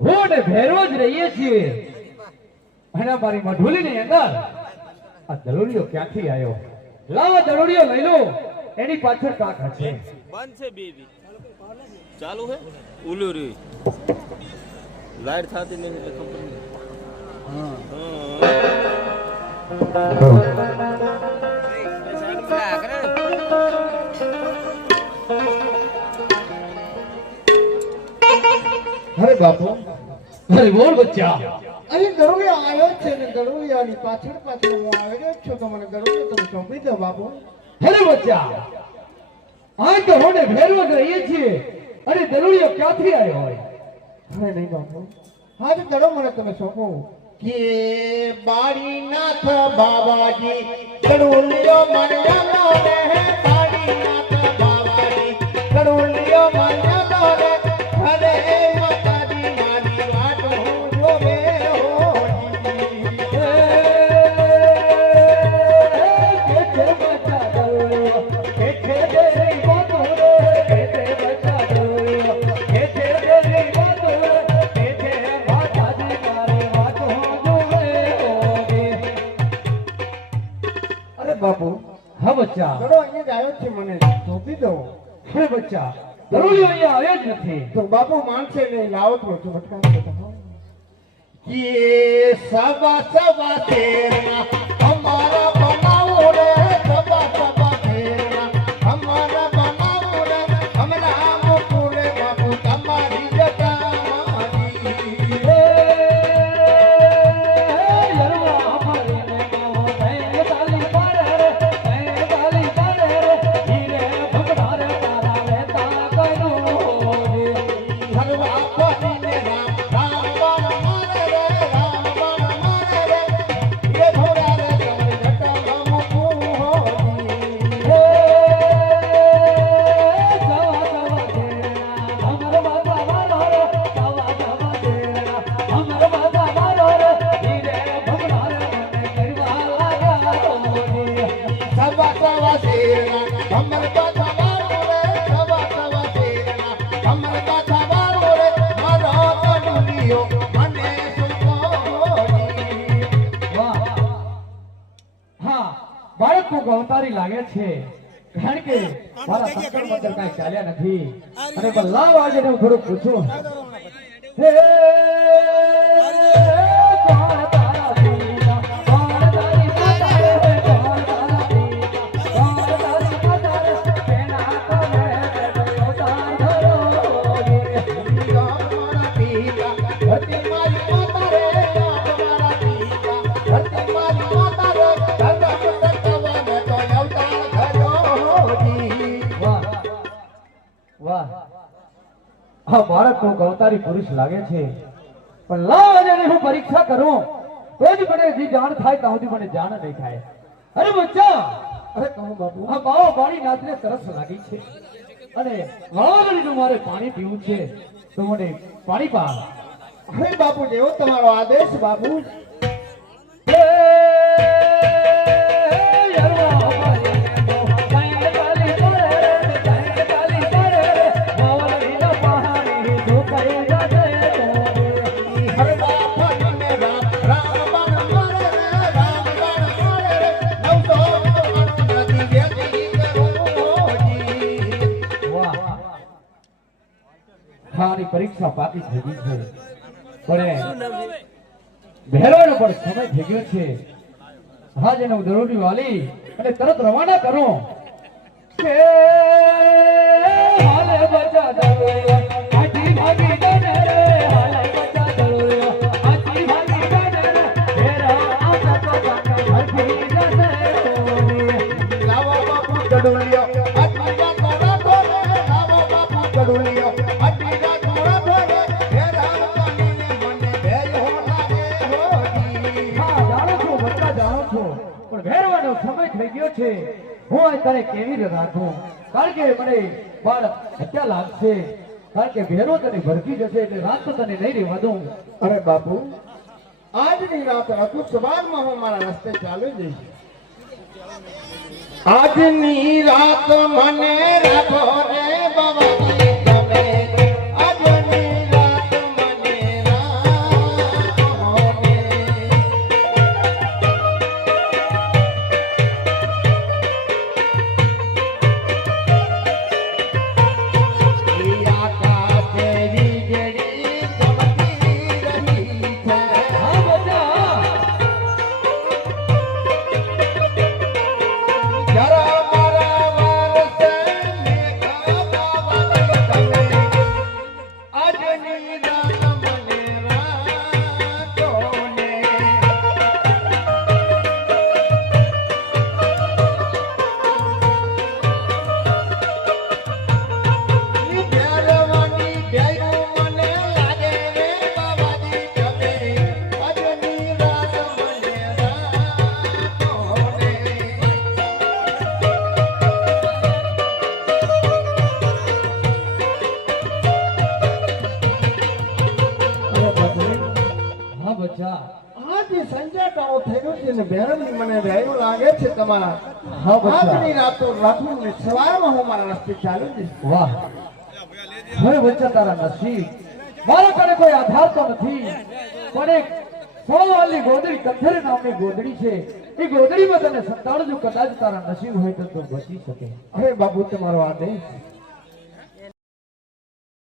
હું ને ભેરવો જ રહીએ છીએ. અને મારી મઢુલીની અંદર આ દરોડીઓ ક્યાંથી આવ્યો? લાવો દરોડીઓ લઈ લો. એની પાછળ કાક હશે. બંધ છે બેબી. ચાલુ હે? ઉલું રી લાઈટ થાતી નહીં એટલે ખબર નહીં અરે બાપુ. અરે બોલ બચ્ચા. અહીં ગરુડિયો આવ્યો છે ને ગરુડિયાની પાછળ પાછળ હું આવેલો જ છું તો મને ગરુડિયો તમે સોંપી દો બાપુ. અરે બચ્ચા. આ તો હું ને ભેરવો રહીએ છીએ. અરે દરોડીઓ ક્યાંથી આવ્યો હોય? અરે નહીં બાપુ. હા તો ગળો મને તમે સોંપો. કે બાળીનાથ બાબાજી ગરુડિયો મણ્યાનો રે બાળીનાથ બાબાજી ગરુડિયો મણ્યાનો બચ્ચા. ચલો અહીંયા આવ્યો છે મને. સોંપી દો હે બચ્ચા. જરૂર અહીંયા આવ્યો જ નથી. તો બાપુ માનશે ને લાવો તો છો ભટકા કે સબા સબા તેરા લાગે છે. કારણ કે મારા સંકટ મંદર કઈ ચાલ્યા નથી. અને લાવ આજે હું થોડું પૂછું. હે આ બાળક તો ગવતારી પુરુષ લાગે છે. પણ લાજ અને હું પરીક્ષા કરું. તો જ મને જે જાણ થાય ત્યાં સુધી મને જાણ નહીં થાય. અરે બચ્ચા! અરે કહું બાપુ. આ બાવો પાણી નાથને સરસ લાગી છે. અને વાવણીનું મારે પાણી પીવું છે. તો મને પાણી પા અરે બાપુ જેવો તમારો આદેશ બાપુ. હાની પરીક્ષા પાકી થઈ ગઈ છે. પણ ભેરવાનો પણ સમય થઈ ગયો છે. હા જેને હું દરોડી વાલી. અને તરત રવાના કરું. હાલે બચા આજી ભાગી હાલે. છું પણ વેરવાનો સમય થઈ ગયો છે. હું અત્યારે કેવી રીતે રાખું? કારણ કે મને પણ હત્યા લાગશે. કારણ કે વેરો તને ભરકી જશે એટલે રાત તો તને નહીં રહેવા દઉં. અરે બાપુ આજની રાત અકુત સવારમાં હું મારા રસ્તે ચાલુ જઈશ. આજની રાત મને રાખો રે. બચ્ચા આ જે સંજાટાઓ થયેલું છે ને બેરમની મને વહેલું લાગે છે તમારા આજની રાતો રાખું ને સવારમાં હું મારા રસ્તે ચાલુ જઈશ. વાહ. હવે વચ્ચે તારા નસીબ. મારા કને કોઈ આધાર તો નથી. પણ એક સોવાલી ગોદડી કથર નામની ગોદડી છે. એ ગોદડીમાં તને સંતાડજો કદાચ તારા નસીબ હોય તો તું બચી શકે. હવે બાબુ તમારો આદેશ.